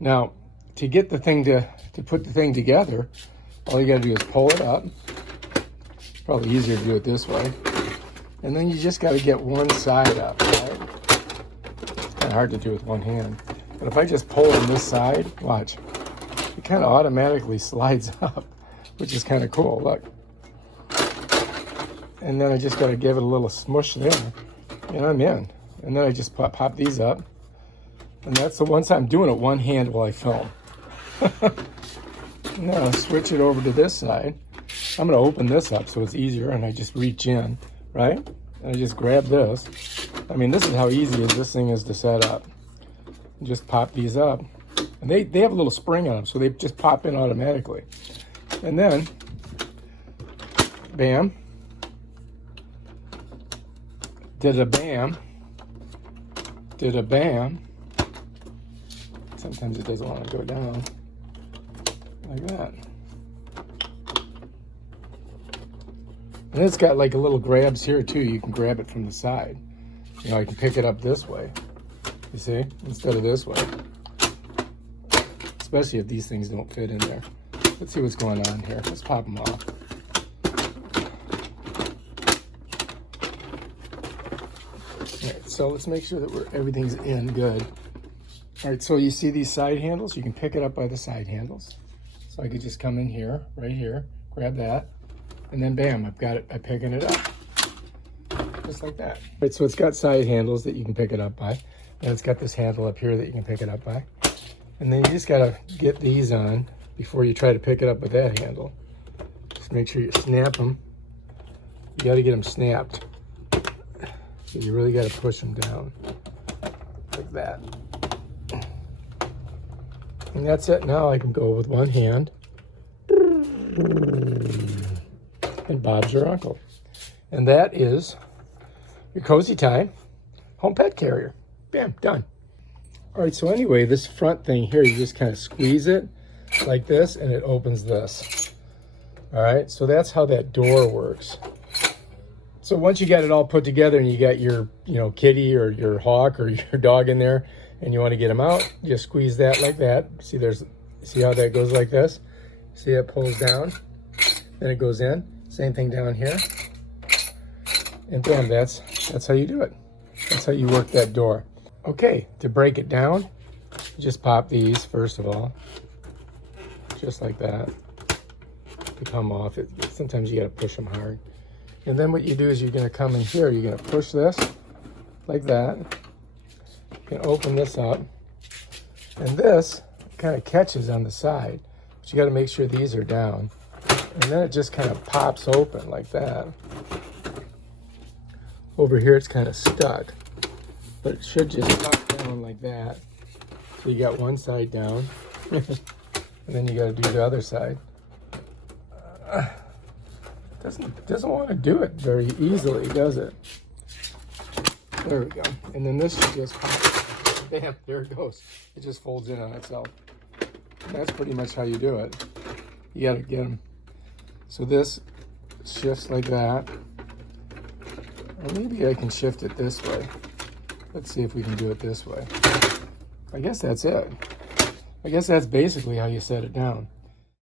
Now, to get the thing to put the thing together, all you gotta do is pull it up. Probably easier to do it this way. And then you just gotta get one side up, right? It's kind of hard to do with one hand. But if I just pull on this side, watch, it kind of automatically slides up, which is kind of cool, look. And then I just gotta give it a little smush there, and I'm in. And then I just pop these up. And that's the one time I'm doing it one hand while I film. Now I'll switch it over to this side. I'm gonna open this up so it's easier, and I just reach in, right? And I just grab this. I mean, this is how easy this thing is to set up. Just pop these up. And they have a little spring on them, so they just pop in automatically. And then, bam. Did a bam. Did a bam. Sometimes it doesn't want to go down. Like that. And it's got like a little grabs here too. You can grab it from the side. You know, I can pick it up this way. You see? Instead of this way. Especially if these things don't fit in there. Let's see what's going on here. Let's pop them off. Alright, so let's make sure that everything's in good. Alright, so you see these side handles? You can pick it up by the side handles. So I could just come in here, right here, grab that, and then bam, I've got it, I'm picking it up. Just like that. Right, so it's got side handles that you can pick it up by. And it's got this handle up here that you can pick it up by. And then you just gotta get these on before you try to pick it up with that handle. Just make sure you snap them. You gotta get them snapped. So you really gotta push them down. Like that. And that's it. Now I can go with one hand. And Bob's your uncle. And that is your Cozytime Home Pet Carrier. Bam, done. All right, so anyway, this front thing here, you just kind of squeeze it like this, and it opens this. All right, so that's how that door works. So once you got it all put together and you got your, kitty or your hawk or your dog in there, and you want to get them out, you just squeeze that like that. See how that goes like this? See it pulls down, then it goes in. Same thing down here. And bam, that's how you do it. That's how you work that door. Okay, to break it down, just pop these first of all. Just like that. To come off, sometimes you gotta push them hard. And then what you do is you're gonna come in here, you're gonna push this like that. You can open this up. And this kind of catches on the side. But you gotta make sure these are down. And then it just kind of pops open like that. Over here it's kind of stuck. But it should just pop down like that. So you got one side down. And then you gotta do the other side. Doesn't want to do it very easily, does it? There we go. And then this should just pop. Bam, there it goes. It just folds in on itself. And that's pretty much how you do it. You gotta get them. So this shifts like that. Or maybe I can shift it this way. Let's see if we can do it this way. I guess that's it. I guess that's basically how you set it down.